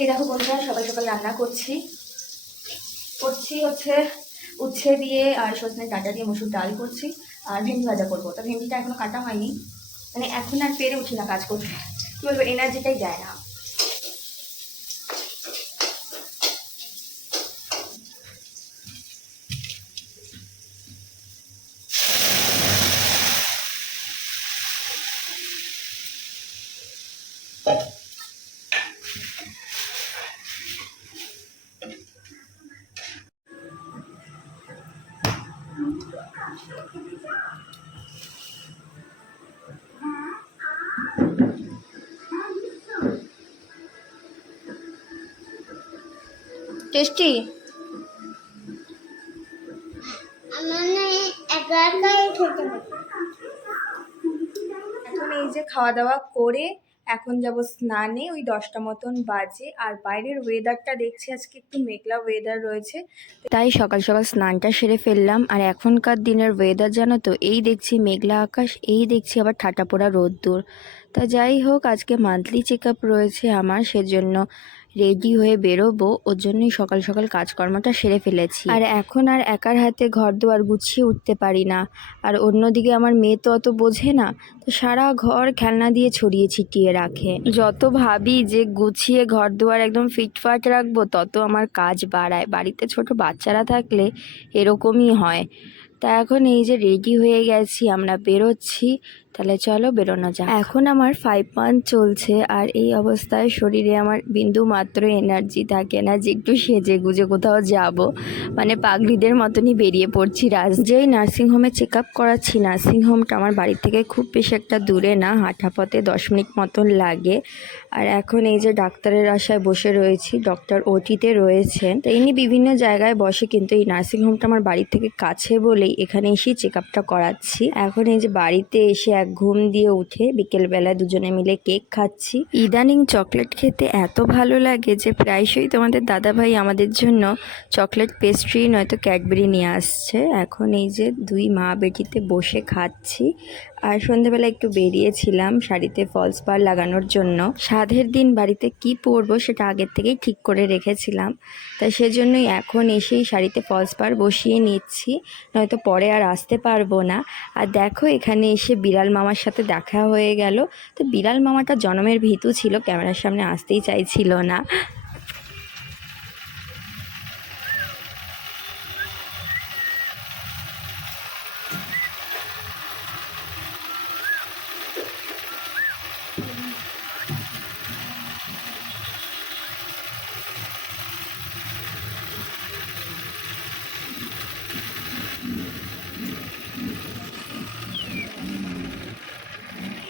এই দেখো বন্ধুরা, সকাল সকাল রান্না করছি হচ্ছে উচ্ছে দিয়ে আর সজনে ডাঁটা দিয়ে মসুর ডাল করছি আর ভেন্ডি ভাজা করবো। তো ভেন্ডিটা এখনো কাটা হয়নি, মানে এখন আর পেরে উঠি না কাজ করতে, কি বলবো, এনার্জিটাই যায় না। টেস্টি এখন এই যে খাওয়া দাওয়া করে এখন যাব স্নানে, ওই 10টা মতন বাজে। আর বাইরের ওয়েদারটা দেখছি আজকে একটু মেঘলা ওয়েদার রয়েছে, তাই সকাল সকাল স্নানটা সেরে ফেললাম। আর এখনকার দিনের ওয়েদার জানো তো, এই দেখছি মেঘলা আকাশ, এই দেখছি আবার ঠাটা পোড়া রোদ্দুর। তা যাই হোক, আজকে মান্থলি চেক আপ রয়েছে আমার, সেজন্য রেডি হয়ে বেরোবো, ওর জন্যই সকাল সকাল কাজকর্মটা সেরে ফেলেছি। আর এখন আর একার হাতে ঘর দুয়ার গুছিয়ে উঠতে পারি না। আর অন্যদিকে আমার মেয়ে তো অত বোঝে না, তো সারা ঘর খেলনা দিয়ে ছড়িয়ে ছিটিয়ে রাখে। যত ভাবি যে গুছিয়ে ঘর দুয়ার একদম ফিটফাট রাখবো, তত আমার কাজ বাড়ায়। বাড়িতে ছোট বাচ্চারা থাকলে এরকমই হয়। তা এখন এই যে রেডি হয়ে গেছি, আমরা বেরোচ্ছি, তাহলে চলো বেরোনো যাক। এখন আমার 5 মান্থ চলছে, আর এই অবস্থায় শরীরে আমার বিন্দু মাত্র এনার্জি থাকে না যে একটু সেজে গুজে কোথাও যাব, মানে পাগড়িদের মতনই বেরিয়ে পড়ছি যেই নার্সিংহোমে চেক আপ করাচ্ছি, নার্সিংহোমটা আমার বাড়ি থেকে খুব বেশি একটা দূরে না, হাঁটা পথে 10 মিনিট মতন লাগে। আর এখন এই যে ডাক্তারের আশায় বসে রয়েছি, ডক্টর ওটিতে রয়েছেন, তো ইনি বিভিন্ন জায়গায় বসে, কিন্তু এই নার্সিংহোমটা আমার বাড়ি থেকে কাছে বলেই এখানে এসেই চেক আপটা করাচ্ছি। এখন এই যে বাড়িতে এসে এক ঘুম দিয়ে উঠে বিকেলবেলা দুজনে মিলে কেক খাচ্ছি। ইদানিং চকলেট খেতে এত ভালো লাগে যে প্রায়শই তোমাদের দাদাভাই আমাদের জন্য চকলেট পেস্ট্রি নয়তো ক্যাডবেরি নিয়ে আসছে। এখন এই যে দুই মা বেটিতে বসে খাচ্ছি। আর সন্ধ্যেবেলা একটু বেরিয়েছিলাম শাড়িতে ফলস পার লাগানোর জন্য। সাধের দিন বাড়িতে কি পরবো সেটা আগের থেকেই ঠিক করে রেখেছিলাম, তাই সেজন্যই এখন এসেই শাড়িতে ফলস পার বসিয়ে নিচ্ছি, নয়তো পরে আর আসতে পারবো না। আর দেখো, এখানে এসে বিড়াল মামার সাথে দেখা হয়ে গেল। তো বিড়াল মামাটা জনমের ভীতু ছিল, ক্যামেরার সামনে আসতেই চাইছিল না।